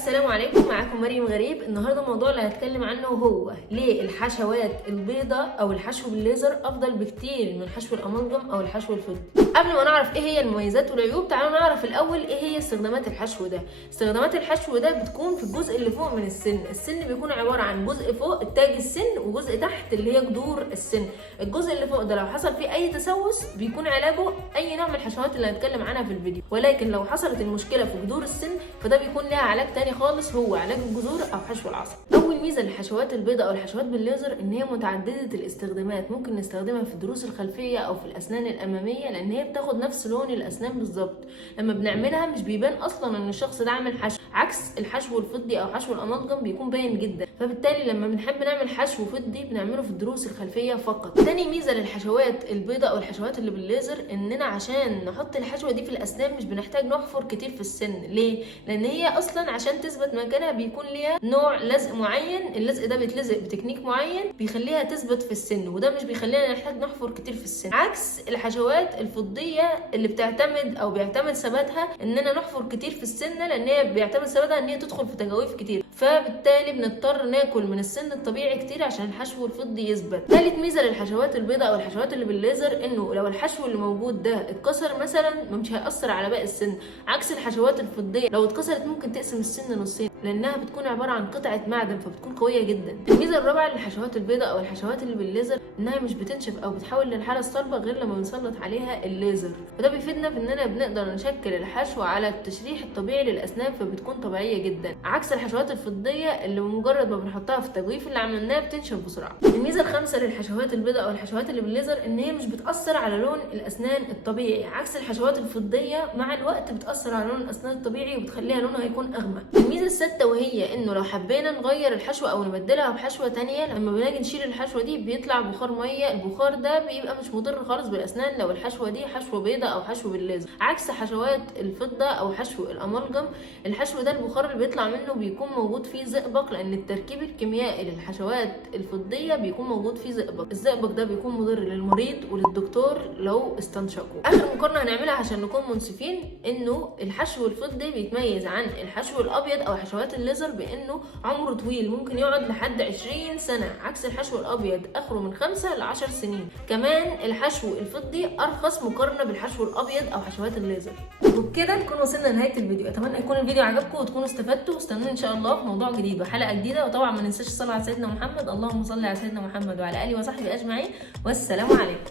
السلام عليكم، معاكم مريم غريب. النهارده الموضوع اللي هتكلم عنه هو ليه الحشوات البيضاء او الحشو بالليزر افضل بكتير من حشو الاملجم او الحشو الفضي. قبل ما نعرف ايه هي المميزات والعيوب، تعالوا نعرف الاول ايه هي استخدامات الحشو ده. استخدامات الحشو ده بتكون في الجزء اللي فوق من السن بيكون عباره عن جزء فوق التاج السن وجزء تحت اللي هي جذور السن. الجزء اللي فوق ده لو حصل فيه اي تسوس بيكون علاجه اي نوع من الحشوات اللي هنتكلم عنها في الفيديو، ولكن لو حصلت المشكله في جذور السن فده بيكون ليها علاج تاني خالص، هو علاج الجذور او حشو العصب. اول ميزه للحشوات البيضاء او الحشوات بالليزر ان هي متعدده الاستخدامات، ممكن نستخدمها في الضروس الخلفيه او في الاسنان الاماميه، لان هي بتاخد نفس لون الاسنان بالظبط. لما بنعملها مش بيبان اصلا ان الشخص ده عامل حشو، عكس الحشو الفضي او حشو الاملجم بيكون باين جدا. فبالتالي لما بنحب نعمل حشو فضي بنعمله في الضروس الخلفيه فقط. تاني ميزه للحشوات البيضاء او الحشوات اللي بالليزر اننا عشان نحط الحشوه دي في الاسنان مش بنحتاج نحفر كتير في السن. ليه؟ لان هي اصلا عشان تثبت مكانها بيكون ليها نوع لزق معين، اللزق ده بيتلزق بتكنيك معين بيخليها تثبت في السن، وده مش بيخلينا نحتاج نحفر كتير في السن، عكس الحشوات الفضيه اللي بيعتمد ثباتها اننا نحفر كتير في السن، لان هي بيعتمد ثباتها ان هي تدخل في تجاويف كتير، فبالتالي بنضطر ناكل من السن الطبيعي كتير عشان الحشو الفضي يثبت. ثالث ميزه للحشوات البيضاء او الحشوات اللي بالليزر انه لو الحشو اللي موجود ده اتكسر مثلا مش هيأثر على باقي السن، عكس الحشوات الفضيه لو اتكسرت ممكن تقسم السن نصين لانها بتكون عباره عن قطعه معدن فبتكون قويه جدا. الميزه الرابعه للحشوات البيضاء او الحشوات اللي بالليزر انها مش بتنشف او بتحول للحاله الصلبه غير لما بنسلط عليها الليزر، وده بيفيدنا في اننا بنقدر نشكل الحشو على التشريح الطبيعي للاسنان فبتكون طبيعيه جدا، عكس الحشوات الفضيه اللي بمجرد ما بنحطها في التجويف اللي عملناه بتنشف بسرعه. الميزه الخامسه للحشوات البيضاء او الحشوات اللي بالليزر ان هي مش بتاثر على لون الاسنان الطبيعي، عكس الحشوات الفضيه مع الوقت بتاثر على لون الاسنان الطبيعي وبتخليها لونها يكون اغمق. الميزه السادسه وهي انه لو حبينا نغير الحشوه او نبدلها بحشوه تانية، لما بنيجي نشيل الحشوه دي بيطلع بخار ميه، البخار ده بيبقى مش مضر خالص بالاسنان لو الحشوه دي حشوه بيضاء او حشو بالليزر، عكس حشوات الفضه او حشو الاملجم. الحشو ده البخار اللي بيطلع منه بيكون موجود فيه زئبق، لان التركيب الكيميائي للحشوات الفضيه بيكون موجود فيه زئبق، الزئبق ده بيكون مضر للمريض وللدكتور لو استنشقوا. اخر مقارنه هنعملها عشان نكون منصفين انه الحشو الفضي بيتميز عن الحشو الابيض او حشوات الليزر بانه عمره طويل، ممكن يقعد لحد 20 سنه، عكس الحشو الابيض اخره من 5 ل 10 سنين. كمان الحشو الفضي ارخص مقارنه بالحشو الابيض او حشوات الليزر. وبكده نكون وصلنا لنهايه الفيديو. اتمنى يكون الفيديو عجبكم وتكونوا استفدتوا، واستنوني ان شاء الله في موضوع جديد وحلقه جديده. وطبعا ما ننساش الصلاه على سيدنا محمد، اللهم صل على سيدنا محمد وعلى اله وصحبه اجمعين، والسلام عليكم.